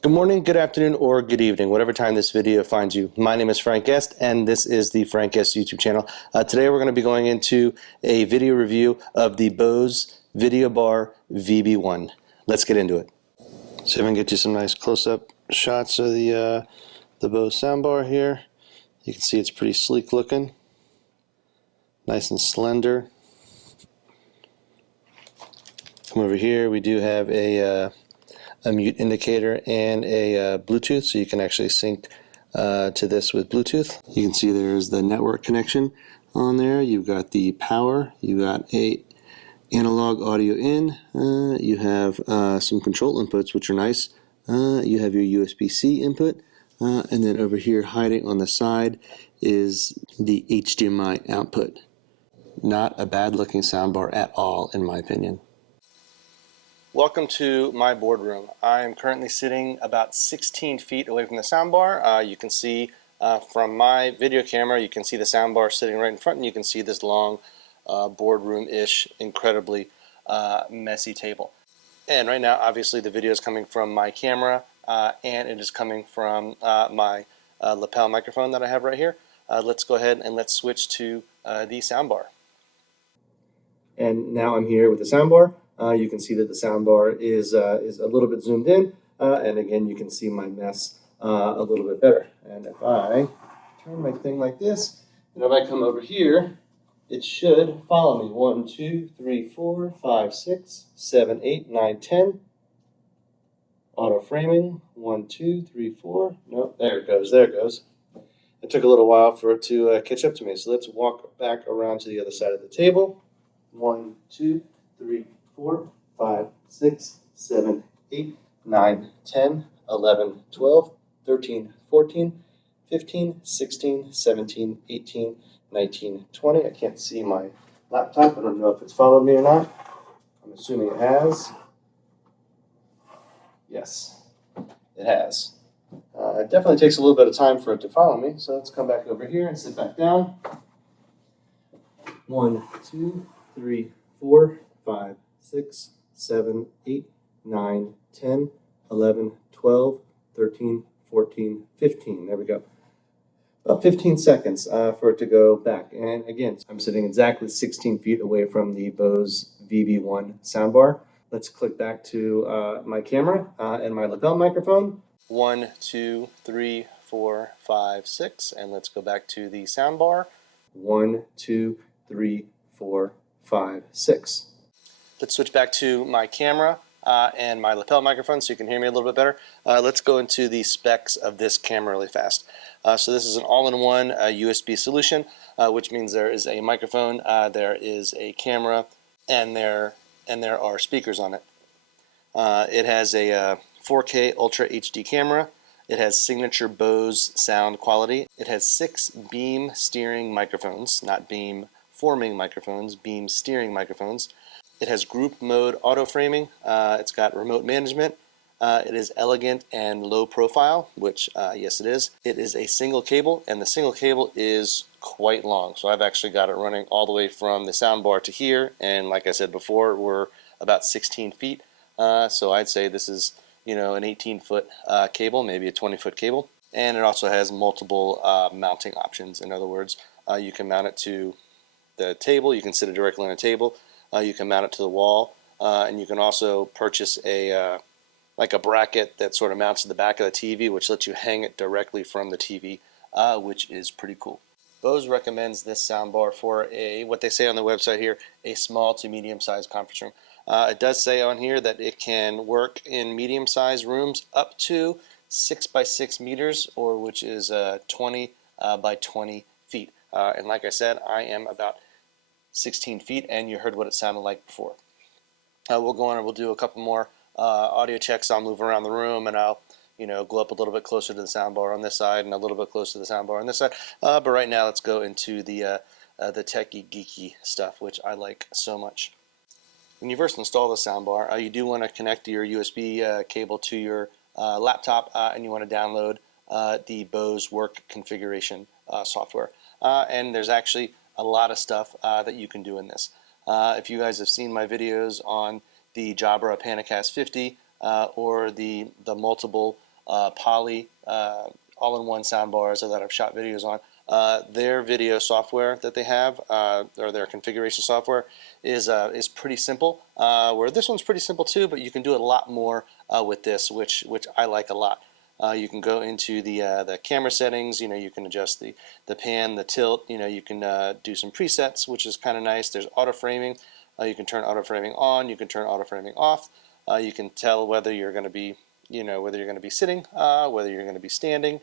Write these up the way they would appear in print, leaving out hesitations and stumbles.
Good morning, good afternoon, or good evening, whatever time this video finds you. My name is Frank Guest, and this is the Frank Guest YouTube channel. Today we're going to be going into a video review of the Bose Video Bar VB1. Let's get into it. So if I can get you some nice close-up shots of the Bose soundbar here. You can see it's pretty sleek looking, nice and slender. Come over here, we do have a mute indicator and a Bluetooth, so you can actually sync to this with Bluetooth. You can see there's the network connection on there. You've got the power, you've got a analog audio in, you have some control inputs, which are nice. You have your USB-C input, and then over here hiding on the side is the HDMI output. Not a bad looking soundbar at all, in my opinion. Welcome to my boardroom. I am currently sitting about 16 feet away from the soundbar. You can see from my video camera, you can see the soundbar sitting right in front, and you can see this long boardroom-ish, incredibly messy table. And right now, obviously, the video is coming from my camera, and it is coming from my lapel microphone that I have right here. Let's go ahead and let's switch to the soundbar. And now I'm here with the soundbar. You can see that the soundbar is a little bit zoomed in, and again, you can see my mess a little bit better. And if I turn my thing like this, and if I come over here, it should follow me. 1, 2, 3, 4, 5, 6, 7, 8, 9, 10. Auto framing. 1, 2, 3, 4. Nope, there it goes. There it goes. It took a little while for it to catch up to me. So let's walk back around to the other side of the table. 1, 2, 3, 4, 5, 6, 7, 8, 9, 10, 11, 12, 13, 14, 15, 16, 17, 18, 19, 20. I can't see my laptop. I don't know if it's followed me or not. I'm assuming it has. Yes, it has. It definitely takes a little bit of time for it to follow me. So let's come back over here and sit back down. 1, 2, 3, 4, 5, 6, 7, 8, 9, 10, 11, 12, 13, 14, 15. There we go. About 15 seconds for it to go back. And again, I'm sitting exactly 16 feet away from the Bose VB1 soundbar. Let's click back to my camera and my lapel microphone. 1, 2, 3, 4, 5, 6. And let's go back to the soundbar. 1, 2, 3, 4, 5, 6. Let's switch back to my camera and my lapel microphone so you can hear me a little bit better. Let's go into the specs of this camera really fast. So this is an all-in-one USB solution, which means there is a microphone, there is a camera, and there are speakers on it. It has a 4K Ultra HD camera. It has signature Bose sound quality. It has 6 beam steering microphones, not beam forming microphones, beam steering microphones. It has group mode auto framing. It's got remote management. It is elegant and low profile, which yes it is. It is a single cable, and the single cable is quite long. So I've actually got it running all the way from the soundbar to here, and like I said before, we're about 16 feet. So I'd say this is, you know, an 18-foot cable, maybe a 20-foot cable. And it also has multiple mounting options. In other words, you can mount it to the table, you can sit it directly on a table, you can mount it to the wall, and you can also purchase a like a bracket that sort of mounts to the back of the TV, which lets you hang it directly from the TV, which is pretty cool. Bose recommends this soundbar for what they say on the website here, a small to medium-sized conference room. It does say on here that it can work in medium-sized rooms up to 6 by 6 meters, or which is 20 by 20 feet. And like I said, I am about 16 feet, and you heard what it sounded like before. We'll go on and we'll do a couple more audio checks. I'll move around the room, and I'll, you know, go up a little bit closer to the soundbar on this side and a little bit closer to the soundbar on this side. But right now, let's go into the techie, geeky stuff, which I like so much. When you first install the soundbar, you do want to connect your USB cable to your laptop, and you want to download the Bose Work Configuration software. And there's actually a lot of stuff that you can do in this. If you guys have seen my videos on the Jabra Panacast 50 or the multiple Poly all-in-one soundbars that I've shot videos on. Their video software that they have, or their configuration software, is pretty simple. Where this one's pretty simple too, but you can do a lot more with this, which I like a lot. You can go into the camera settings. You can adjust the pan, the tilt. You can do some presets, which is kind of nice. There's auto framing. You can turn auto framing on. You can turn auto framing off. You can tell whether you're going to be whether you're going to be sitting, whether you're going to be standing.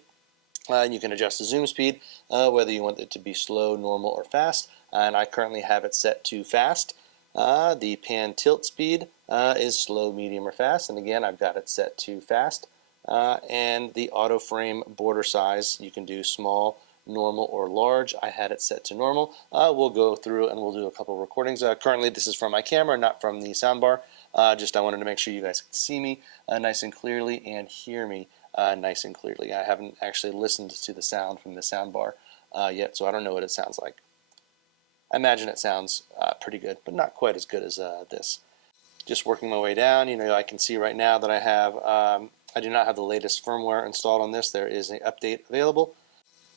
And you can adjust the zoom speed, whether you want it to be slow, normal, or fast. And I currently have it set to fast. The pan tilt speed is slow, medium, or fast. And again, I've got it set to fast. And the auto frame border size, you can do small, normal, or large. I had it set to normal. We'll go through and we'll do a couple recordings. Currently, this is from my camera, not from the soundbar. Just I wanted to make sure you guys could see me nice and clearly and hear me nice and clearly. I haven't actually listened to the sound from the soundbar yet, so I don't know what it sounds like. I imagine it sounds pretty good, but not quite as good as this. Just working my way down, I can see right now that I do not have the latest firmware installed on this. There is an update available.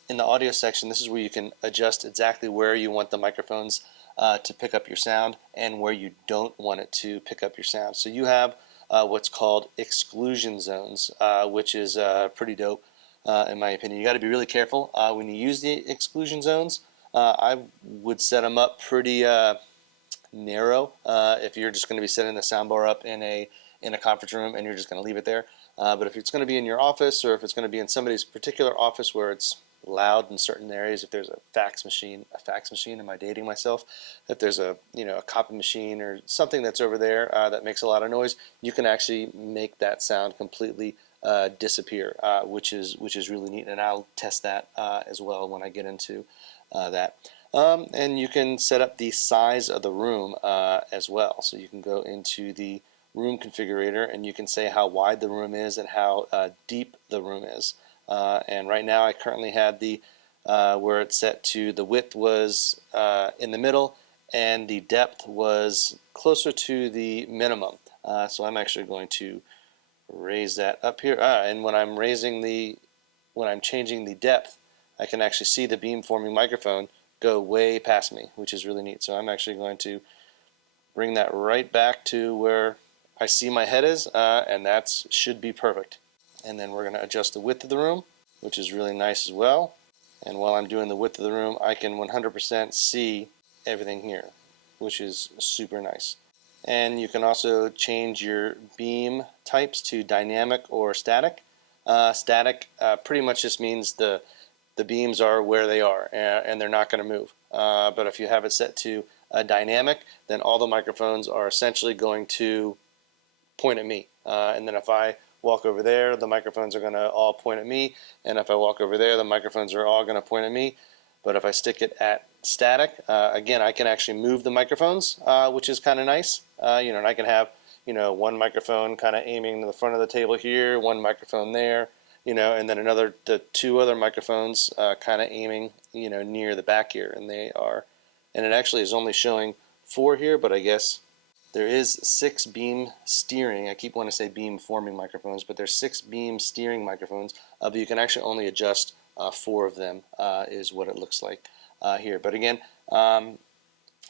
In the audio section, this is where you can adjust exactly where you want the microphones to pick up your sound and where you don't want it to pick up your sound. So you have what's called exclusion zones, which is pretty dope in my opinion. You got to be really careful when you use the exclusion zones. I would set them up pretty narrow if you're just going to be setting the soundbar up in a conference room and you're just going to leave it there. But if it's going to be in your office, or if it's going to be in somebody's particular office where it's loud in certain areas, if there's a fax machine, am I dating myself? If there's a copy machine or something that's over there that makes a lot of noise, you can actually make that sound completely disappear, which is really neat, and I'll test that as well when I get into that. And you can set up the size of the room as well. So you can go into the room configurator and you can say how wide the room is and how deep the room is. And right now I currently had the where it's set to the width was in the middle and the depth was closer to the minimum. So I'm actually going to raise that up here. And when I'm changing the depth, I can actually see the beamforming microphone go way past me, which is really neat. So I'm actually going to bring that right back to where I see my head is, and that should be perfect. And then we're going to adjust the width of the room, which is really nice as well. And while I'm doing the width of the room, I can 100% see everything here, which is super nice. And you can also change your beam types to dynamic or static. Static pretty much just means the beams are where they are and they're not going to move. But if you have it set to dynamic, then all the microphones are essentially going to point at me. And then if I walk over there, the microphones are going to all point at me. And if I walk over there, the microphones are all going to point at me. But if I stick it at static, again, I can actually move the microphones, which is kind of nice. And I can have, one microphone kind of aiming to the front of the table here, one microphone there, and then the two other microphones kind of aiming, near the back here. And it actually is only showing 4 here, but I guess there is 6 beam steering. I keep wanting to say beam forming microphones, but there's 6 beam steering microphones, but you can actually only adjust 4 of them is what it looks like here. But again, I'm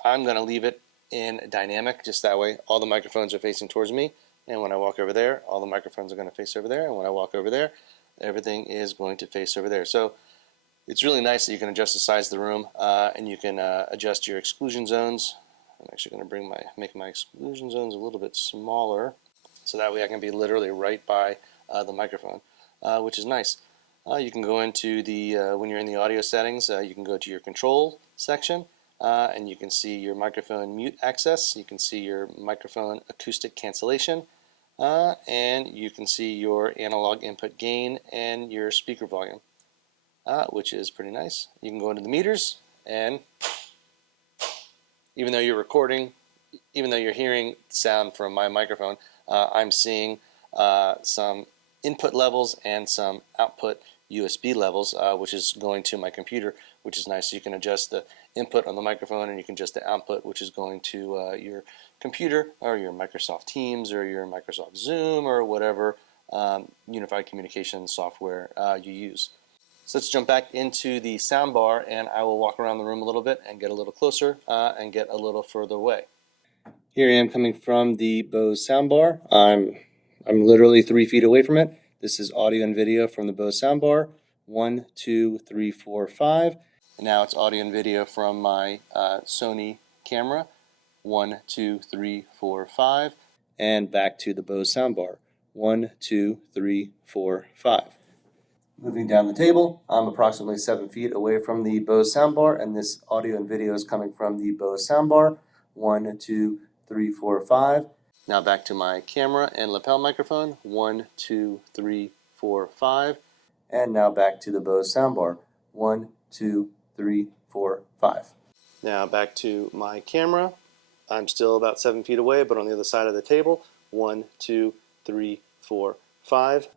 going to leave it in dynamic, just that way all the microphones are facing towards me, and when I walk over there, all the microphones are going to face over there, and when I walk over there, everything is going to face over there. So it's really nice that you can adjust the size of the room, and you can adjust your exclusion zones. I'm actually going to make my exclusion zones a little bit smaller, so that way I can be literally right by the microphone, which is nice. You can go into when you're in the audio settings, you can go to your control section, and you can see your microphone mute access. You can see your microphone acoustic cancellation, and you can see your analog input gain and your speaker volume, which is pretty nice. You can go into the meters, and even though you're recording, even though you're hearing sound from my microphone, I'm seeing some input levels and some output USB levels, which is going to my computer, which is nice. So you can adjust the input on the microphone and you can adjust the output, which is going to your computer or your Microsoft Teams or your Microsoft Zoom or whatever unified communication software you use. So let's jump back into the soundbar, and I will walk around the room a little bit and get a little closer and get a little further away. Here I am coming from the Bose soundbar. I'm literally 3 feet away from it. This is audio and video from the Bose soundbar. 1, 2, 3, 4, 5. And now it's audio and video from my Sony camera. 1, 2, 3, 4, 5. And back to the Bose soundbar. 1, 2, 3, 4, 5. Moving down the table, I'm approximately 7 feet away from the Bose soundbar, and this audio and video is coming from the Bose soundbar. 1, 2, 3, 4, 5. Now back to my camera and lapel microphone. 1, 2, 3, 4, 5. And now back to the Bose soundbar. 1, 2, 3, 4, 5. Now back to my camera. I'm still about 7 feet away, but on the other side of the table. 1, 2, 3, 4, 5.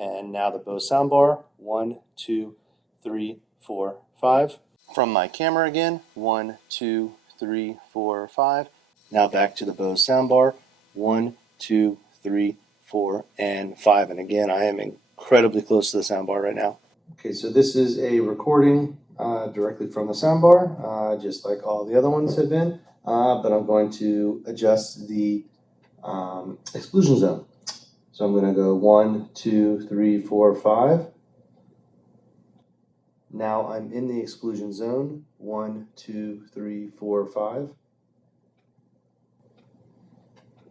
And now the Bose soundbar. 1, 2, 3, 4, 5. From my camera again. 1, 2, 3, 4, 5. Now back to the Bose soundbar. 1, 2, 3, 4, and 5. And again, I am incredibly close to the soundbar right now. Okay, so this is a recording directly from the soundbar, just like all the other ones have been. But I'm going to adjust the exclusion zone. So I'm going to go 1, 2, 3, 4, 5. Now I'm in the exclusion zone. 1, 2, 3, 4, 5.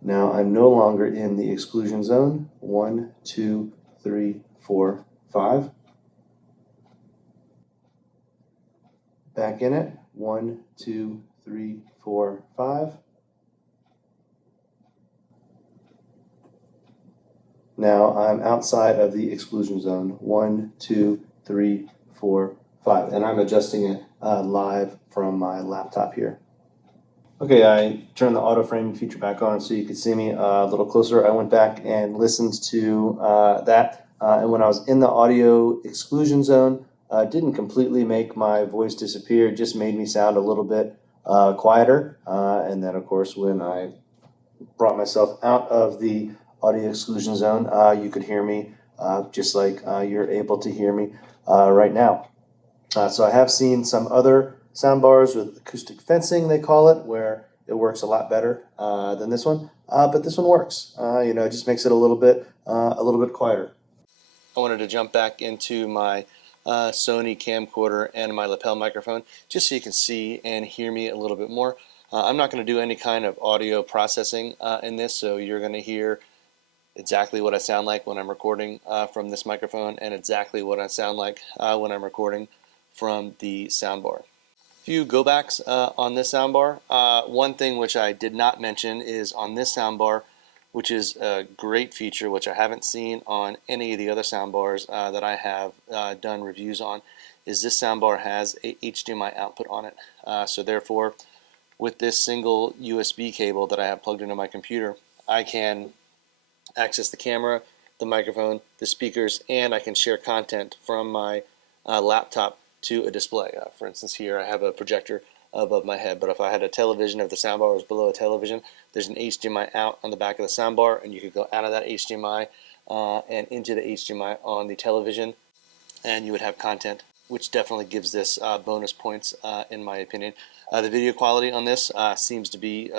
Now I'm no longer in the exclusion zone. 1, 2, 3, 4, 5. Back in it. 1, 2, 3, 4, 5. Now I'm outside of the exclusion zone. 1, 2, 3, 4, 5. And I'm adjusting it live from my laptop here. Okay, I turned the auto framing feature back on so you could see me a little closer. I went back and listened to that. And when I was in the audio exclusion zone, didn't completely make my voice disappear. It just made me sound a little bit quieter. And then, of course, when I brought myself out of the audio exclusion zone, you could hear me just like you're able to hear me right now. So I have seen some other soundbars with acoustic fencing, they call it, where it works a lot better than this one. But this one works. It just makes it a little bit quieter. I wanted to jump back into my Sony camcorder and my lapel microphone just so you can see and hear me a little bit more. I'm not going to do any kind of audio processing in this, so you're going to hear exactly what I sound like when I'm recording from this microphone and exactly what I sound like when I'm recording from the soundbar. A few go backs on this soundbar. One thing which I did not mention is on this soundbar, which is a great feature which I haven't seen on any of the other soundbars that I have done reviews on, is this soundbar has a HDMI output on it. So therefore, with this single USB cable that I have plugged into my computer, I can access the camera, the microphone, the speakers, and I can share content from my laptop to a display. For instance, here I have a projector above my head, but if I had a television, if the soundbar was below a television, there's an HDMI out on the back of the soundbar, and you could go out of that HDMI and into the HDMI on the television, and you would have content, which definitely gives this bonus points in my opinion. The video quality on this seems to be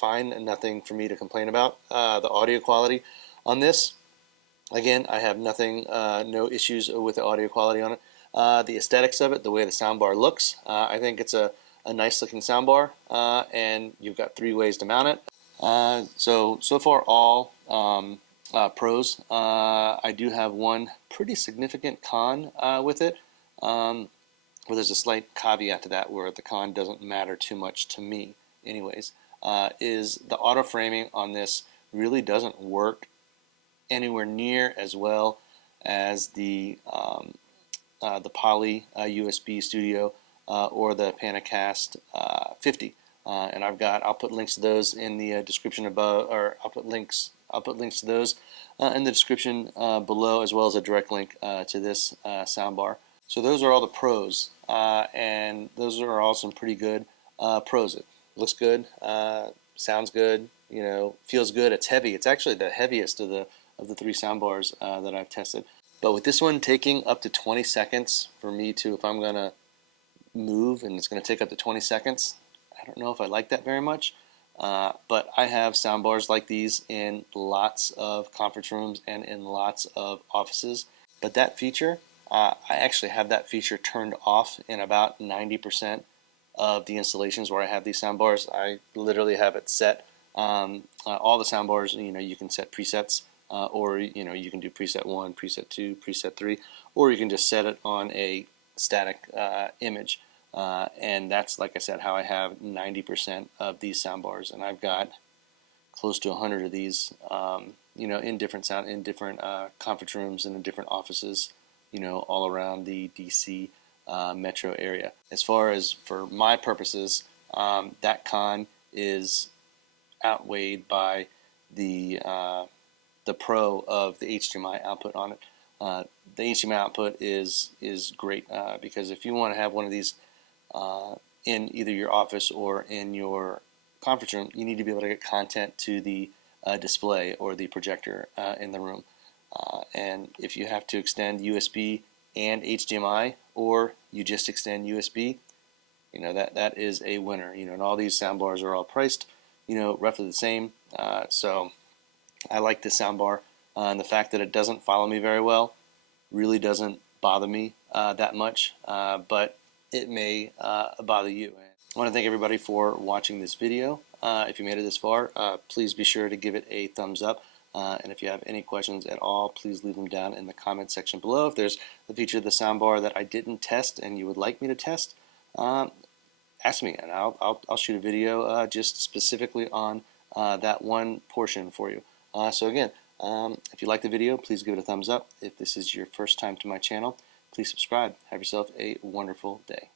fine and nothing for me to complain about. The audio quality on this, again, I have nothing, no issues with the audio quality on it. The aesthetics of it, the way the soundbar looks, I think it's a nice looking soundbar, and you've got 3 ways to mount it. So far all pros. I do have one pretty significant con with it. Well, there's a slight caveat to that where the con doesn't matter too much to me anyways, is the auto framing on this really doesn't work anywhere near as well as the Poly USB Studio or the Panacast 50. And I'll put links to those in the description above, or I'll put links to those in the description below, as well as a direct link to this soundbar. So those are all the pros, and those are all some pretty good pros. It looks good, sounds good, feels good. It's heavy. It's actually the heaviest of the of the 3 soundbars that I've tested. But with this one taking up to 20 seconds for me to, if I'm going to move and it's going to take up to 20 seconds, I don't know if I like that very much. But I have soundbars like these in lots of conference rooms and in lots of offices. But that feature, I actually have that feature turned off in about 90% of the installations where I have these soundbars. I literally have it set. All the soundbars, you can set presets, or you can do preset 1, preset 2, preset 3, or you can just set it on a static image. And that's, like I said, how I have 90% of these soundbars, and I've got close to 100 of these, in different conference rooms and in different offices, all around the DC metro area. As far as for my purposes, that con is outweighed by the pro of the HDMI output on it. The HDMI output is great because if you want to have one of these in either your office or in your conference room, you need to be able to get content to the display or the projector in the room. And if you have to extend USB and HDMI, or you just extend USB, that is a winner. And all these soundbars are all priced, roughly the same. So I like this soundbar, and the fact that it doesn't follow me very well really doesn't bother me that much, but it may bother you. I want to thank everybody for watching this video. If you made it this far, please be sure to give it a thumbs up. And if you have any questions at all, please leave them down in the comment section below. If there's a feature of the soundbar that I didn't test and you would like me to test, ask me, and I'll shoot a video just specifically on that one portion for you. So again, if you like the video, please give it a thumbs up. If this is your first time to my channel, please subscribe. Have yourself a wonderful day.